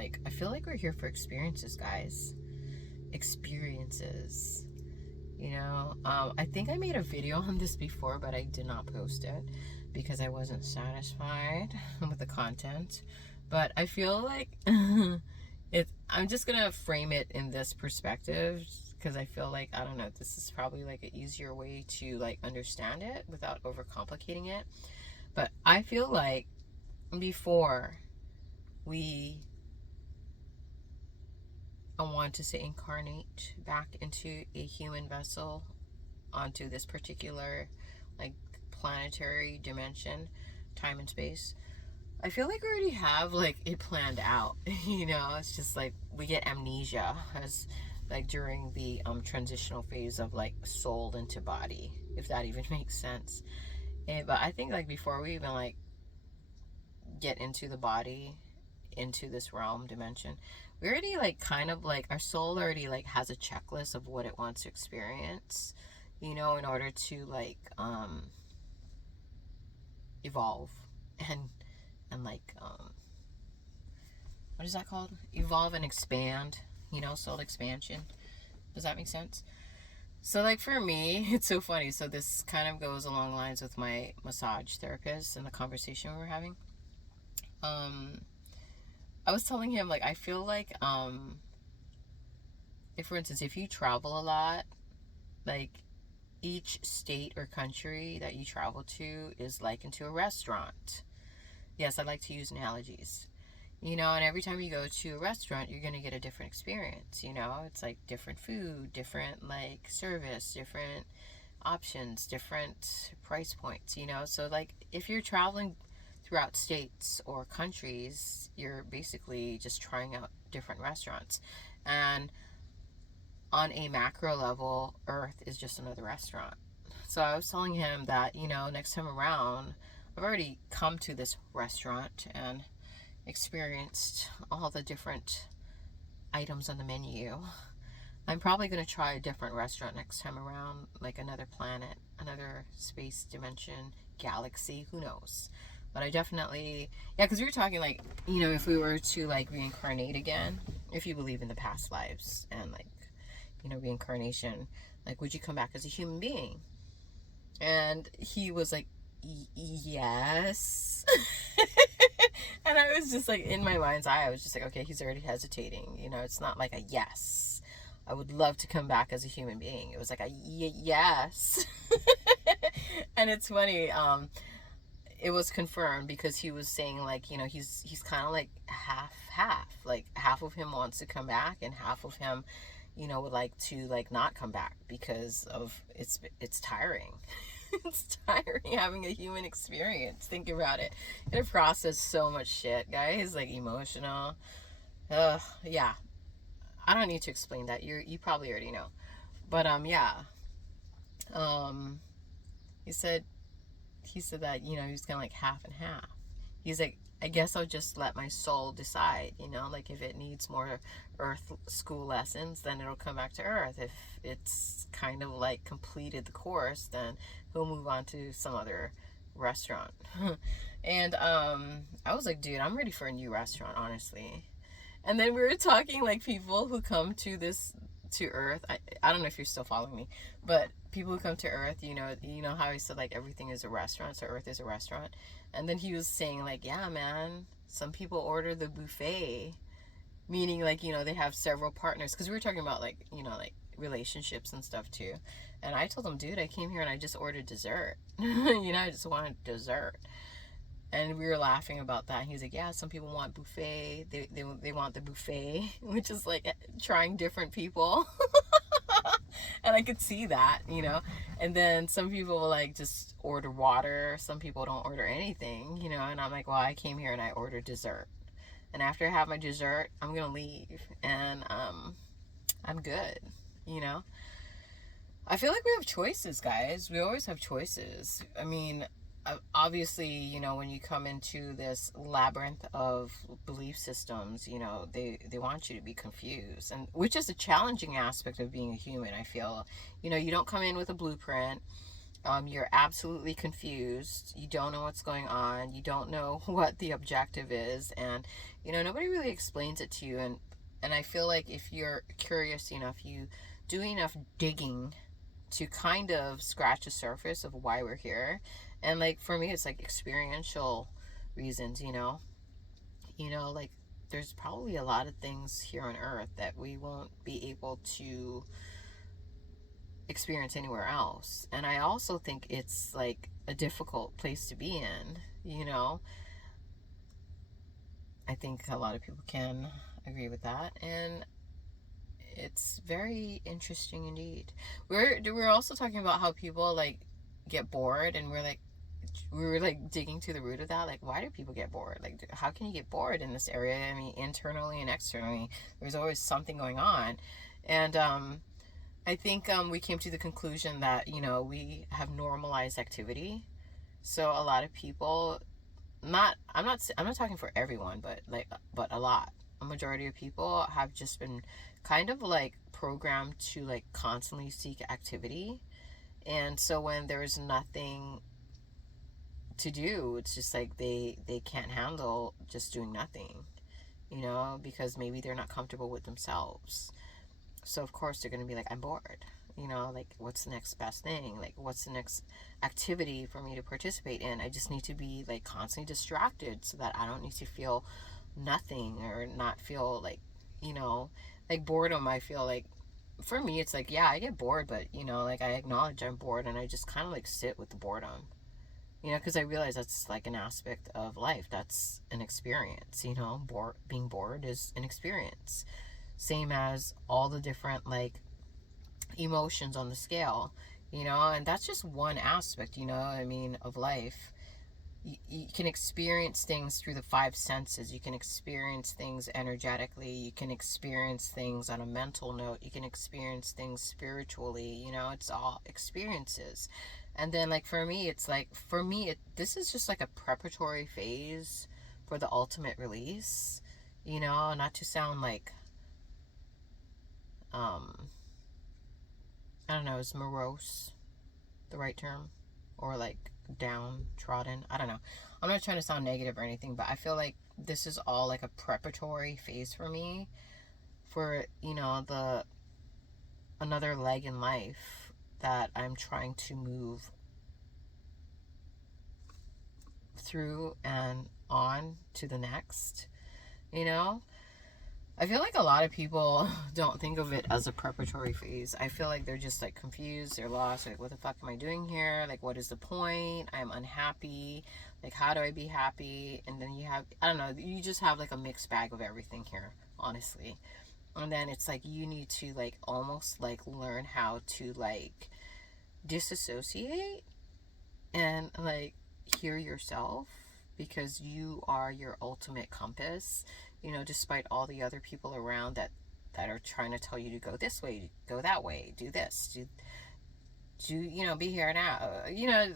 Like, I feel like we're here for experiences, guys. Experiences. I think I made a video on this before, but I did not post it because I wasn't satisfied with the content. But I feel like I'm just gonna frame it in this perspective because I feel like, I don't know, this is probably like an easier way to like understand it without overcomplicating it. But I feel like before we want to say incarnate back into a human vessel onto this particular like planetary dimension, time and space, I feel like we already have like it planned out. It's just like we get amnesia as like during the transitional phase of like soul into body, if that even makes sense. But I think like before we even like get into the body, into this realm dimension, we already like kind of like our soul already like has a checklist of what it wants to experience, in order to like evolve and like what is that called? Evolve and expand, soul expansion. Does that make sense? So like for me, it's so funny. So this kind of goes along lines with my massage therapist and the conversation we were having. I was telling him like I feel like if for instance if you travel a lot, like each state or country that you travel to is likened to a restaurant. Yes, I like to use analogies. And every time you go to a restaurant, you're going to get a different experience. It's like different food, different like service, different options, different price points, So like if you're traveling throughout states or countries, you're basically just trying out different restaurants. And on a macro level, Earth is just another restaurant. So I was telling him that, next time around, I've already come to this restaurant and experienced all the different items on the menu. I'm probably going to try a different restaurant next time around, like another planet, another space dimension, galaxy, who knows. But I definitely, yeah, because we were talking like, if we were to like reincarnate again, if you believe in the past lives and like, reincarnation, like, would you come back as a human being? And he was like, yes. And I was just like, in my mind's eye, I was just like, okay, he's already hesitating. It's not like a yes. I would love to come back as a human being. It was like a yes. And it's funny. It was confirmed because he was saying like, he's kind of like half. Like half of him wants to come back and half of him, would like to like not come back because of it's tiring. It's tiring having a human experience. Think about it. You gotta process so much shit, guys. Like emotional. Yeah. I don't need to explain that. You probably already know. But yeah. He said that he's kind of like half and half. He's like, I guess I'll just let my soul decide, like if it needs more Earth school lessons, then it'll come back to Earth. If it's kind of like completed the course, then he'll move on to some other restaurant. And I was like, dude, I'm ready for a new restaurant, honestly. And then we were talking like people who come to Earth. I don't know if you're still following me, but people who come to Earth, you know how he said like everything is a restaurant, so Earth is a restaurant. And then he was saying like, yeah, man, some people order the buffet, meaning like, they have several partners, because we were talking about like, like relationships and stuff too. And I told him, dude, I came here and I just ordered dessert. I just wanted dessert. And we were laughing about that. He's like, yeah, some people want buffet. They want the buffet, which is like trying different people. And I could see that, And then some people will like just order water. Some people don't order anything, And I'm like, well, I came here and I ordered dessert. And after I have my dessert, I'm going to leave. And I'm good, I feel like we have choices, guys. We always have choices. I mean, obviously, when you come into this labyrinth of belief systems, they want you to be confused, and which is a challenging aspect of being a human. I feel, you don't come in with a blueprint. You're absolutely confused. You don't know what's going on. You don't know what the objective is, and nobody really explains it to you. And I feel like if you're curious enough, you do enough digging to kind of scratch the surface of why we're here. And like for me, it's like experiential reasons. Like there's probably a lot of things here on Earth that we won't be able to experience anywhere else. And I also think it's like a difficult place to be in. I think a lot of people can agree with that. And it's very interesting indeed. We're also talking about how people like get bored, and we were like digging to the root of that. Like, why do people get bored? Like, how can you get bored in this area? I mean, internally and externally, there's always something going on. And I think we came to the conclusion that we have normalized activity. So a lot of people, I'm not talking for everyone, but a lot, a majority of people have just been kind of like programmed to like constantly seek activity. And so when there's nothing to do, it's just like they can't handle just doing nothing, because maybe they're not comfortable with themselves. So of course they're going to be like, I'm bored. Like, what's the next best thing? Like, what's the next activity for me to participate in? I just need to be like constantly distracted so that I don't need to feel nothing or not feel like, like boredom. I feel like for me, it's like, yeah, I get bored, but like I acknowledge I'm bored and I just kind of like sit with the boredom, because I realize that's like an aspect of life. That's an experience, being bored is an experience. Same as all the different like emotions on the scale, and that's just one aspect, I mean, of life. You can experience things through the five senses. You can experience things energetically. You can experience things on a mental note. You can experience things spiritually. It's all experiences. And then, like, for me, this is just like a preparatory phase for the ultimate release. Not to sound like, I don't know, is morose the right term? Or like downtrodden? I don't know. I'm not trying to sound negative or anything, but I feel like this is all like a preparatory phase for me for, the another leg in life that I'm trying to move through and on to the next. I feel like a lot of people don't think of it as a preparatory phase. I feel like they're just like confused, they're lost, like, what the fuck am I doing here? Like, what is the point? I'm unhappy. Like, how do I be happy? And then I don't know, you just have like a mixed bag of everything here, honestly. And then it's like you need to like almost like learn how to like disassociate and like hear yourself, because you are your ultimate compass, despite all the other people around that are trying to tell you to go this way, go that way, do this, be here now.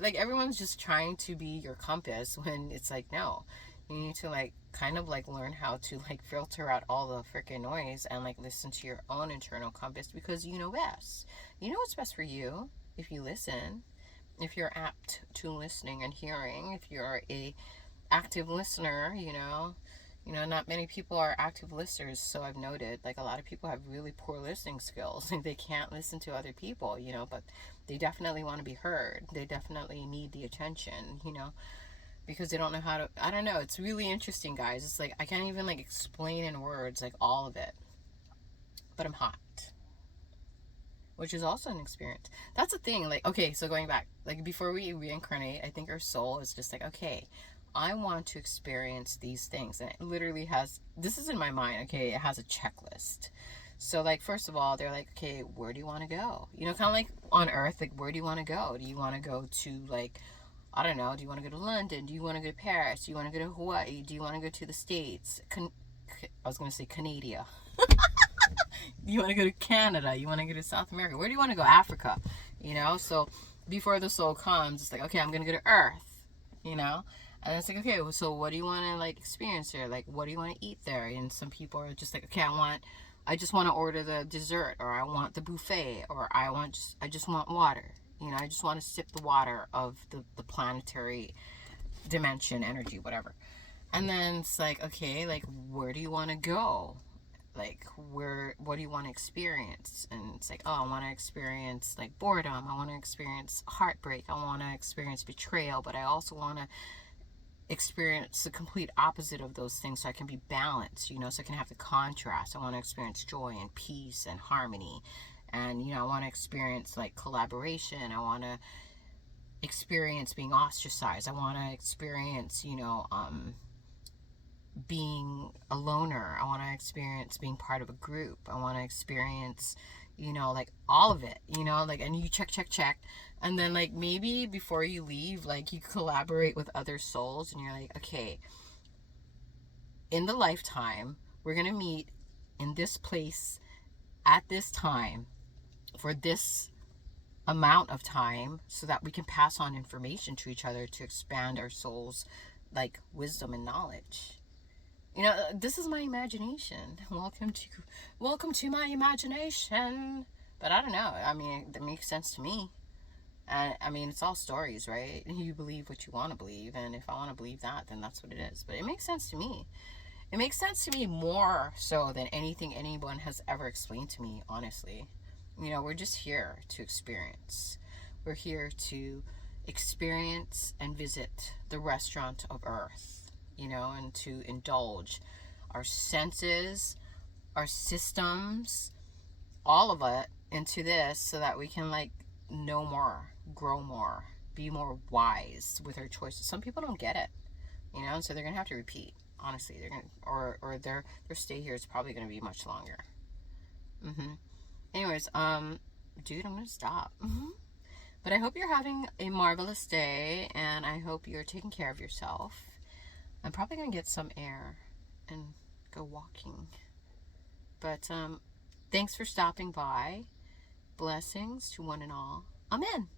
Like everyone's just trying to be your compass when it's like, no, you need to like kind of like learn how to like filter out all the freaking noise and like listen to your own internal compass, because you know best. You know what's best for you if you listen. If you're apt to listening and hearing, if you're a active listener, not many people are active listeners, so I've noted. Like, a lot of people have really poor listening skills. They can't listen to other people, but they definitely want to be heard. They definitely need the attention, because they don't know how to, I don't know. It's really interesting, guys. It's like, I can't even, like, explain in words, like, all of it. But I'm hot. Which is also an experience. That's the thing. Like, okay, so going back, like, before we reincarnate, I think our soul is just like, okay, I want to experience these things. And it literally has, this is in my mind, okay, it has a checklist. So, like, first of all, they're like, okay, where do you want to go? Kind of like on Earth, like, where do you want to go? Do you want to go to, like, I don't know, do you want to go to London? Do you want to go to Paris? Do you want to go to Hawaii? Do you want to go to the States? I was going to say Canada. You want to go to Canada? You want to go to South America? Where do you want to go? Africa? So before the soul comes, it's like, okay, I'm going to go to Earth, and it's like, okay, so what do you want to like experience there? Like, what do you want to eat there? And some people are just like, okay, I just want to order the dessert, or I want the buffet, or I just want water, You know, I just want to sip the water of the planetary dimension, energy, whatever. And then it's like, okay, like, where do you want to go? Like, what do you want to experience? And it's like, oh, I want to experience like boredom. I want to experience heartbreak. I want to experience betrayal, but I also want to experience the complete opposite of those things so I can be balanced, you know, so I can have the contrast. I want to experience joy and peace and harmony. And, you know, I want to experience like collaboration. I want to experience being ostracized. I want to experience, you know, being a loner. I want to experience being part of a group. I want to experience, you know, like all of it, you know, like, and you check. And then, like, maybe before you leave, like, you collaborate with other souls and you're like, okay, in the lifetime, we're going to meet in this place at this time for this amount of time so that we can pass on information to each other to expand our souls, like, wisdom and knowledge. You know, this is my imagination. Welcome to my imagination. But I don't know. I mean, that makes sense to me. And I mean, it's all stories, right? You believe what you want to believe, and if I want to believe that, then that's what it is. But it makes sense to me. It makes sense to me more so than anything anyone has ever explained to me, honestly. You know, we're just here to experience. We're here to experience and visit the restaurant of Earth, you know, and to indulge our senses, our systems, all of it into this so that we can, like, know more, grow more, be more wise with our choices. Some people don't get it, you know, so they're gonna have to repeat. Honestly, they're gonna, or their stay here is probably gonna be much longer. Anyways, dude, I'm gonna stop. But I hope you're having a marvelous day, and I hope you're taking care of yourself. I'm probably gonna get some air and go walking. But thanks for stopping by. Blessings to one and all. Amen.